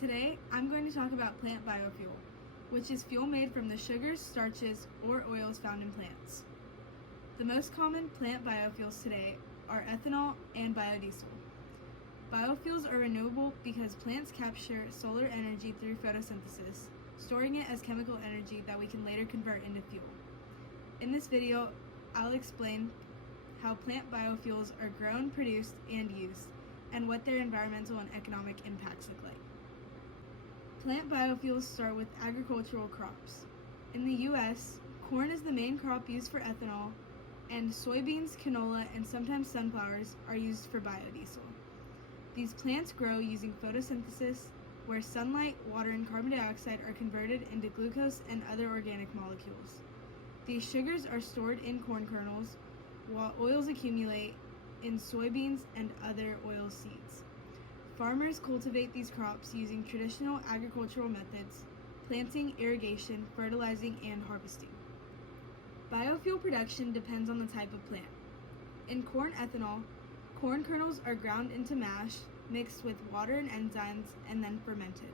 Today, I'm going to talk about plant biofuel, which is fuel made from the sugars, starches, or oils found in plants. The most common plant biofuels today are ethanol and biodiesel. Biofuels are renewable because plants capture solar energy through photosynthesis, storing it as chemical energy that we can later convert into fuel. In this video, I'll explain how plant biofuels are grown, produced, and used, and what their environmental and economic impacts look like. Plant biofuels start with agricultural crops. In the U.S., corn is the main crop used for ethanol, and soybeans, canola, and sometimes sunflowers are used for biodiesel. These plants grow using photosynthesis, where sunlight, water, and carbon dioxide are converted into glucose and other organic molecules. These sugars are stored in corn kernels, while oils accumulate in soybeans and other oil seeds. Farmers cultivate these crops using traditional agricultural methods: planting, irrigation, fertilizing, and harvesting. Biofuel production depends on the type of plant. In corn ethanol, corn kernels are ground into mash, mixed with water and enzymes, and then fermented.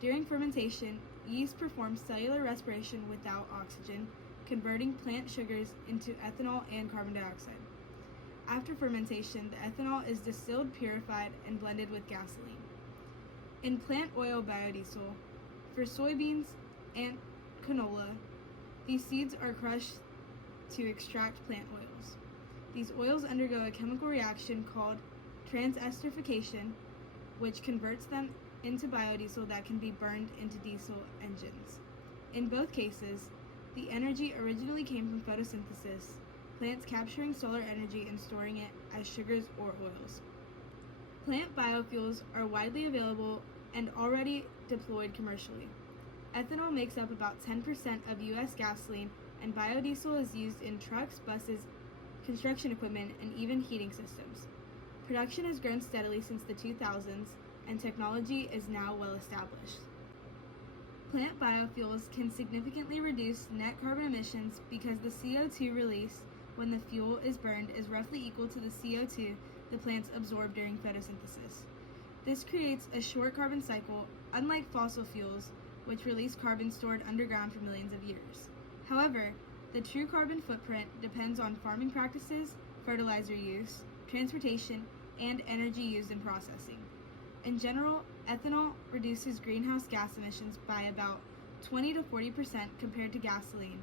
During fermentation, yeast performs cellular respiration without oxygen, converting plant sugars into ethanol and carbon dioxide. After fermentation, the ethanol is distilled, purified, and blended with gasoline. In plant oil biodiesel, for soybeans and canola, these seeds are crushed to extract plant oils. These oils undergo a chemical reaction called transesterification, which converts them into biodiesel that can be burned into diesel engines. In both cases, the energy originally came from photosynthesis, plants capturing solar energy and storing it as sugars or oils. Plant biofuels are widely available and already deployed commercially. Ethanol makes up about 10% of U.S. gasoline, and biodiesel is used in trucks, buses, construction equipment, and even heating systems. Production has grown steadily since the 2000s, and technology is now well established. Plant biofuels can significantly reduce net carbon emissions because the CO2 released when the fuel is burned is roughly equal to the CO2 the plants absorb during photosynthesis. This creates a short carbon cycle, unlike fossil fuels, which release carbon stored underground for millions of years. However, the true carbon footprint depends on farming practices, fertilizer use, transportation, and energy used in processing. In general, ethanol reduces greenhouse gas emissions by about 20 to 40% compared to gasoline,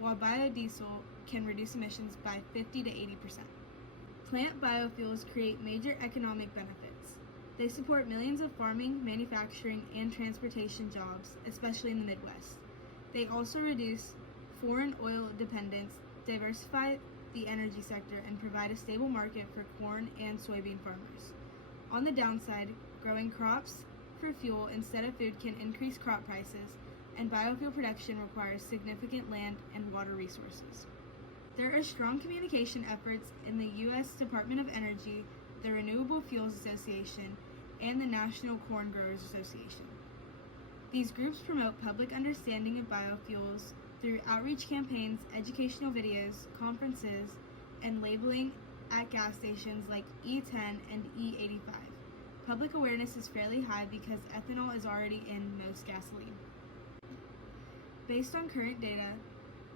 while biodiesel can reduce emissions by 50 to 80%. Plant biofuels create major economic benefits. They support millions of farming, manufacturing, and transportation jobs, especially in the Midwest. They also reduce foreign oil dependence, diversify the energy sector, and provide a stable market for corn and soybean farmers. On the downside, growing crops for fuel instead of food can increase crop prices, and biofuel production requires significant land and water resources. There are strong communication efforts in the U.S. Department of Energy, the Renewable Fuels Association, and the National Corn Growers Association. These groups promote public understanding of biofuels through outreach campaigns, educational videos, conferences, and labeling at gas stations like E10 and E85. Public awareness is fairly high because ethanol is already in most gasoline. Based on current data,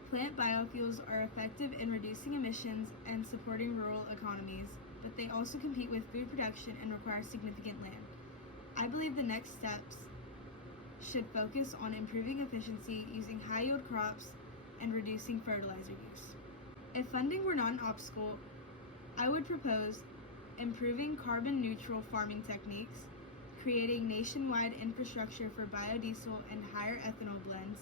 plant biofuels are effective in reducing emissions and supporting rural economies, but they also compete with food production and require significant land. I believe the next steps should focus on improving efficiency, using high-yield crops, and reducing fertilizer use. If funding were not an obstacle, I would propose improving carbon-neutral farming techniques, creating nationwide infrastructure for biodiesel and higher ethanol blends,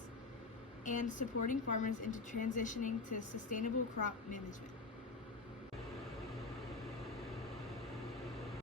and supporting farmers into transitioning to sustainable crop management.